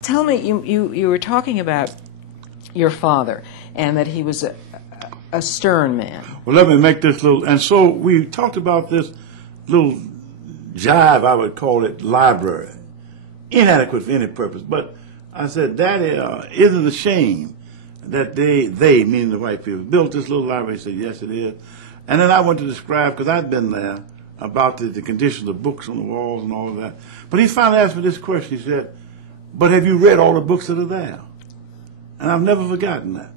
Tell me, you were talking about your father and that he was a stern man. Well, let me make this little, and so we talked about this little jive, I would call it, library. Inadequate for any purpose. But I said, Daddy, isn't it a shame that they, meaning the white people, built this little library? He said, yes, it is. And then I went to describe, because I'd been there, about the condition of the books on the walls and all of that. But he finally asked me this question. He said, but have you read all the books that are there? And I've never forgotten that.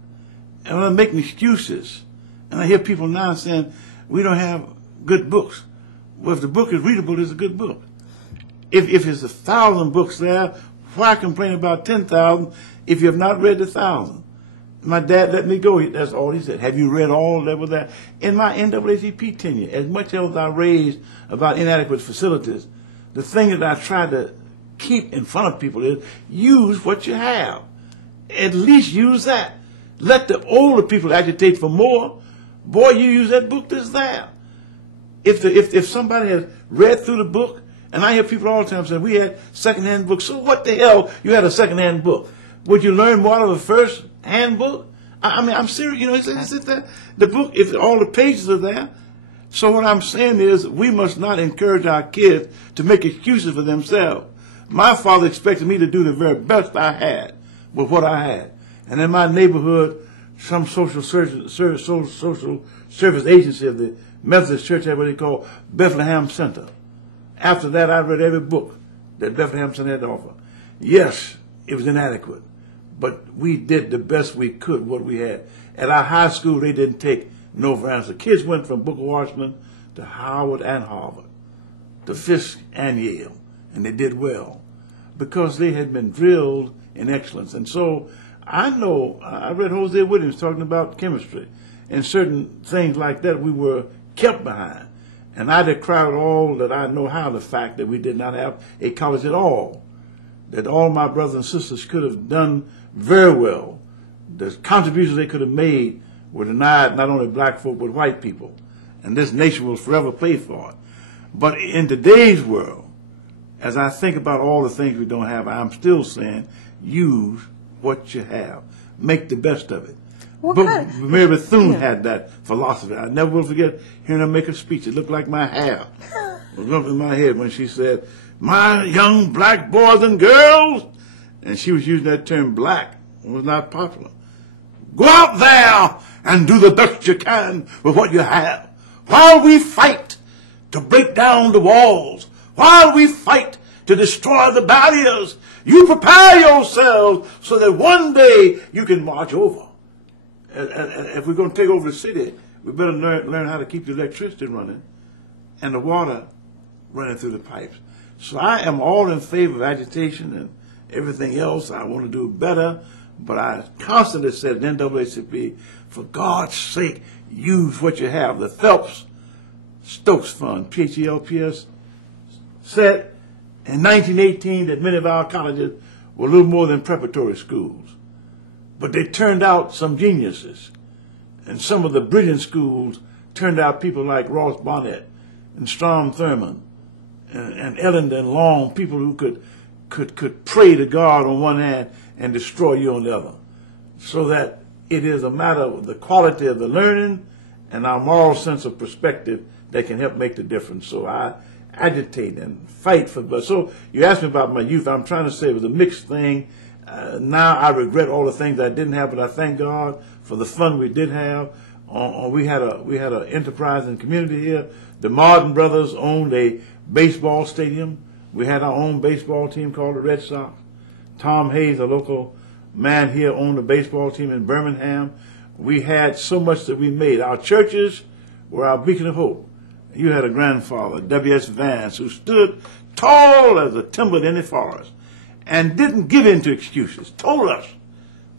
And I'm making excuses. And I hear people now saying, we don't have good books. Well, if the book is readable, it's a good book. If there's 1,000 books there, why complain about 10,000 if you have not read the 1,000? My dad let me go. That's all he said. Have you read all that was there? In my NAACP tenure, as much as I raised about inadequate facilities, the thing that I tried to keep in front of people is use what you have. At least use that. Let the older people agitate for more. Boy, you use that book that's there. If somebody has read through the book, and I hear people all the time say, we had second-hand books, so what the hell you had a second-hand book? Would you learn more out of a first-hand book? I mean, I'm serious. You know, is it that the book, if all the pages are there? So what I'm saying is we must not encourage our kids to make excuses for themselves. My father expected me to do the very best I had with what I had. And in my neighborhood, some social service agency of the Methodist Church had what they call Bethlehem Center. After that, I read every book that Bethlehem Center had to offer. Yes, it was inadequate, but we did the best we could what we had. At our high school, they didn't take no for answer. Kids went from Booker Washington to Howard and Harvard, to Fisk and Yale, and they did well because they had been drilled in excellence. And so I know, I read Hosea Williams talking about chemistry and certain things like that we were kept behind. And I decry with all that I know how the fact that we did not have a college at all, that all my brothers and sisters could have done very well. The contributions they could have made were denied not only black folk but white people. And this nation will forever pay for it. But in today's world, as I think about all the things we don't have, I'm still saying use what you have. Make the best of it. But Mary Bethune had that philosophy. I never will forget hearing her make a speech. It looked like my hair was up in my head when she said, my young black boys and girls, and she was using that term black. It was not popular. Go out there and do the best you can with what you have. While we fight to break down the walls, while we fight to destroy the barriers, you prepare yourselves so that one day you can march over. If we're going to take over the city, we better learn how to keep the electricity running and the water running through the pipes. So I am all in favor of agitation and everything else. I want to do better, but I constantly said in NAACP, for God's sake, use what you have. The Phelps Stokes Fund, PHELPS, said in 1918 that many of our colleges were a little more than preparatory schools. But they turned out some geniuses. And some of the brilliant schools turned out people like Ross Barnett and Strom Thurmond and Ellington Long, people who could pray to God on one hand and destroy you on the other. So that it is a matter of the quality of the learning and our moral sense of perspective that can help make the difference. So I agitate and fight for, but so you asked me about my youth. I'm trying to say it was a mixed thing. Now I regret all the things I didn't have, but I thank God for the fun we did have. We had an enterprising community here. The Martin brothers owned a baseball stadium. We had our own baseball team called the Red Sox. Tom Hayes, a local man here, owned a baseball team in Birmingham. We had so much that we made. Our churches were our beacon of hope. You had a grandfather, W.S. Vance, who stood tall as a timber in the forest and didn't give in to excuses, told us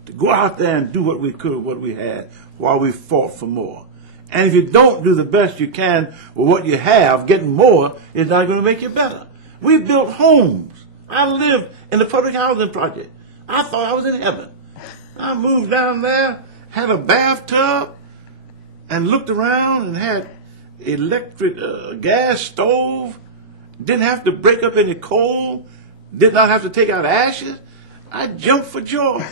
to go out there and do what we could with what we had while we fought for more. And if you don't do the best you can with what you have, getting more is not going to make you better. We built homes. I lived in the public housing project. I thought I was in heaven. I moved down there, had a bathtub, and looked around and had electric gas stove, didn't have to break up any coal, did not have to take out ashes. I jumped for joy.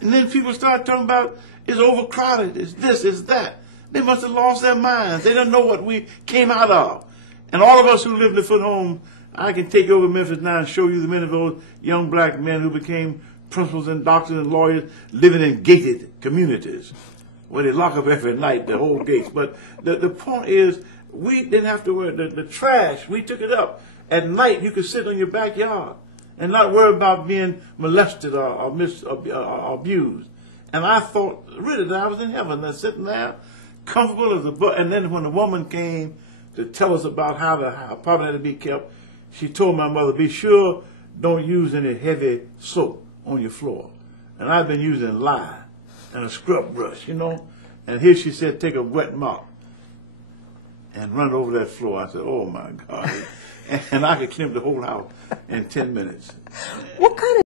And then people started talking about it's overcrowded, it's this, it's that. They must have lost their minds. They don't know what we came out of. And all of us who live in the foot home, I can take you over Memphis now and show you the many of those young black men who became principals and doctors and lawyers living in gated communities where they lock up every night, the whole gates. But the point is, we didn't have to worry. The trash, we took it up. At night, you could sit in your backyard and not worry about being molested or abused. And I thought, really, that I was in heaven, that sitting there, comfortable as a book. And then when the woman came to tell us about how the apartment had to be kept, she told my mother, be sure don't use any heavy soap on your floor. And I've been using lye and a scrub brush, you know. And here she said, take a wet mop and run it over that floor. I said, oh, my God. And I could clean the whole house in 10 minutes. What kind of